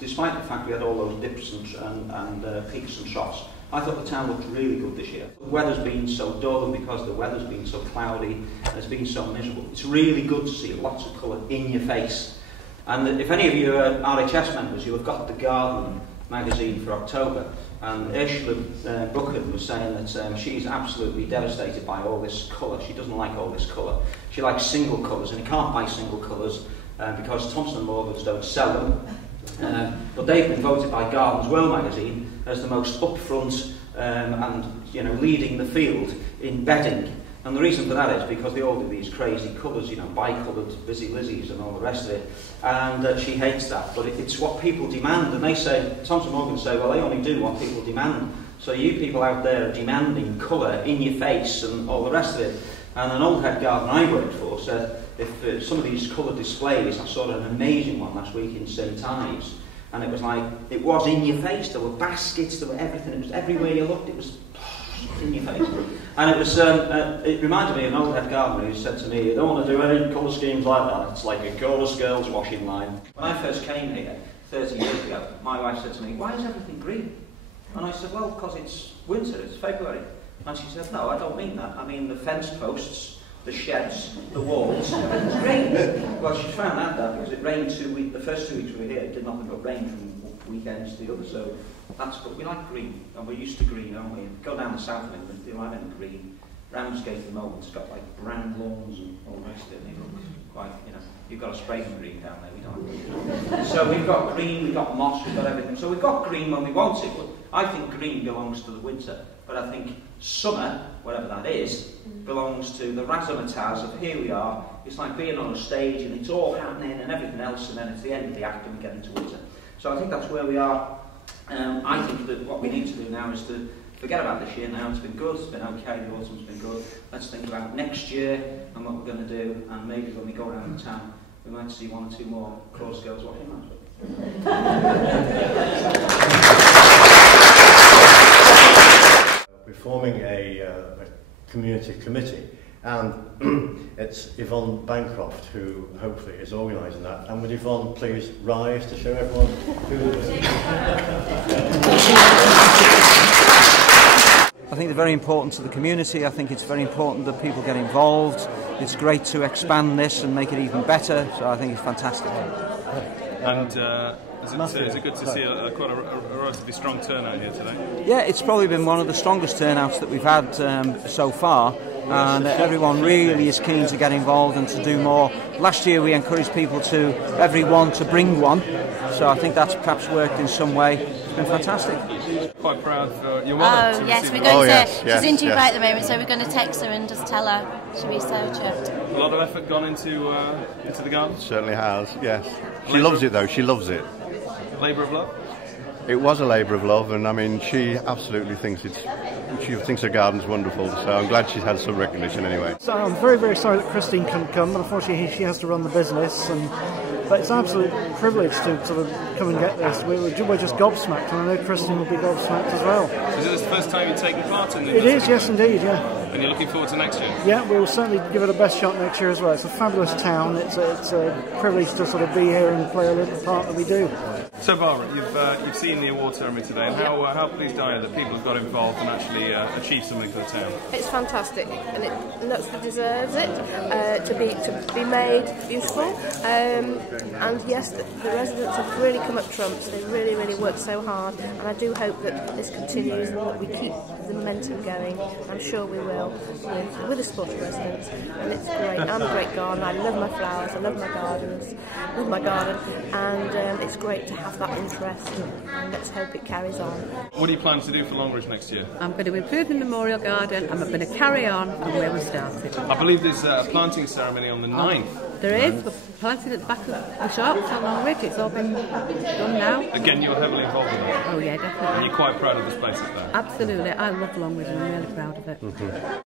Despite the fact we had all those dips and peaks and troughs, I thought the town looked really good this year. The weather's been so dull, and because the weather's been so cloudy and it's been so miserable, it's really good to see lots of colour in your face. And if any of you are RHS members, you'll have got the Garden magazine for October. And Ursula Buchan was saying that she's absolutely devastated by all this colour. She doesn't like all this colour. She likes single colours, and you can't buy single colours because Thompson & Morgans don't sell them. But they've been voted by Garden's World magazine as the most upfront and leading the field in bedding. And the reason for that is because they all do these crazy colours, bicoloured busy Lizzies and all the rest of it. And she hates that, but it's what people demand. And they say, Thompson & Morgans say, well, they only do what people demand. So you people out there are demanding colour in your face and all the rest of it. And an old head gardener I worked for said, if some of these colour displays, I saw an amazing one last week in St Ives, and it was like, it was in your face. There were baskets, there were everything, it was everywhere you looked, it was in your face. And it was, it reminded me of an old head gardener who said to me, I don't want to do any colour schemes like that, it's like a chorus girl's washing line. When I first came here 30 years ago, my wife said to me, why is everything green? And I said, well, because it's winter, it's February. And she said, no, I don't mean that, I mean the fence posts, the sheds, the walls, everything's green. Well, she found out that because it rained the first 2 weeks we were here, it did nothing but rain from weekends to the other, so that's good. We like green, and we're used to green, aren't we? Go down the south of England, they're having green. Ramsgate at the moment has got like brand lawns and all the rest of it, and it looks quite, you've got a spray of green down there, we don't have green. So we've got green, we've got moss, we've got everything. So we've got green when we want it, but I think green belongs to the winter, but I think summer, whatever that is, belongs to the razzmatazz of here we are. It's like being on a stage and it's all happening and everything else, and then it's the end of the act and we get into winter. So I think that's where we are. I think that what we need to do now is to forget about this year now. It's been good, it's been okay, the autumn's been good. Let's think about next year and what we're going to do, and maybe when we go around the town we might see 1 or 2 more chorus girls washing lines. We're forming a community committee, and it's Yvonne Bancroft who hopefully is organising that. And would Yvonne please rise to show everyone who I think they're very important to the community. I think it's very important that people get involved. It's great to expand this and make it even better, so I think it's fantastic. And is it good to see quite a relatively strong turnout here today? Yeah, it's probably been one of the strongest turnouts that we've had so far, and everyone really is keen to get involved and to do more. Last year we encouraged everyone to bring one, so I think that's perhaps worked in some way. It's been fantastic. Quite proud for your mother. Oh yes, we're going to. She's in Dubai at the moment, so we're going to text her and just tell her she'll be so chuffed. A lot of effort gone into the garden. Certainly has. Yes, she loves it though. She loves it. Labour of love. It was a labour of love, and I mean, she absolutely thinks she thinks her garden's wonderful. So I'm glad she's had some recognition anyway. So I'm very, very sorry that Christine couldn't come, but unfortunately she has to run the business. But it's an absolute privilege to sort of come and get this. We're just gobsmacked, and I know Christine will be gobsmacked as well. Is it the first time you've taken part in this? It is, yes indeed, yeah. And you're looking forward to next year? Yeah, we will certainly give it a best shot next year as well. It's a fabulous town. It's a privilege to sort of be here and play a little part that we do. So Barbara, you've seen the award ceremony today, and how pleased are you that people have got involved and actually achieved something for the town? It's fantastic, and Knutsford deserves it to be made beautiful. And yes, the residents have really come up trumps. They've really, really worked so hard, and I do hope that this continues and that we keep the momentum going. I'm sure we will with the support of residents, and it's great. I'm a great gardener. I love my flowers. I love my gardens, love my garden, and it's great to have that interest. And let's hope it carries on. What do you plan to do for Longridge next year? I'm going to improve the memorial garden. I'm going to carry on from where we started. I believe there's a planting ceremony on the 9th. There is, but plenty at the back of the shops on Longridge. It's all been done now. Again, you're heavily involved in that. Oh yeah, definitely. Are you quite proud of the spaces there? Absolutely. I love Longridge and I'm really proud of it.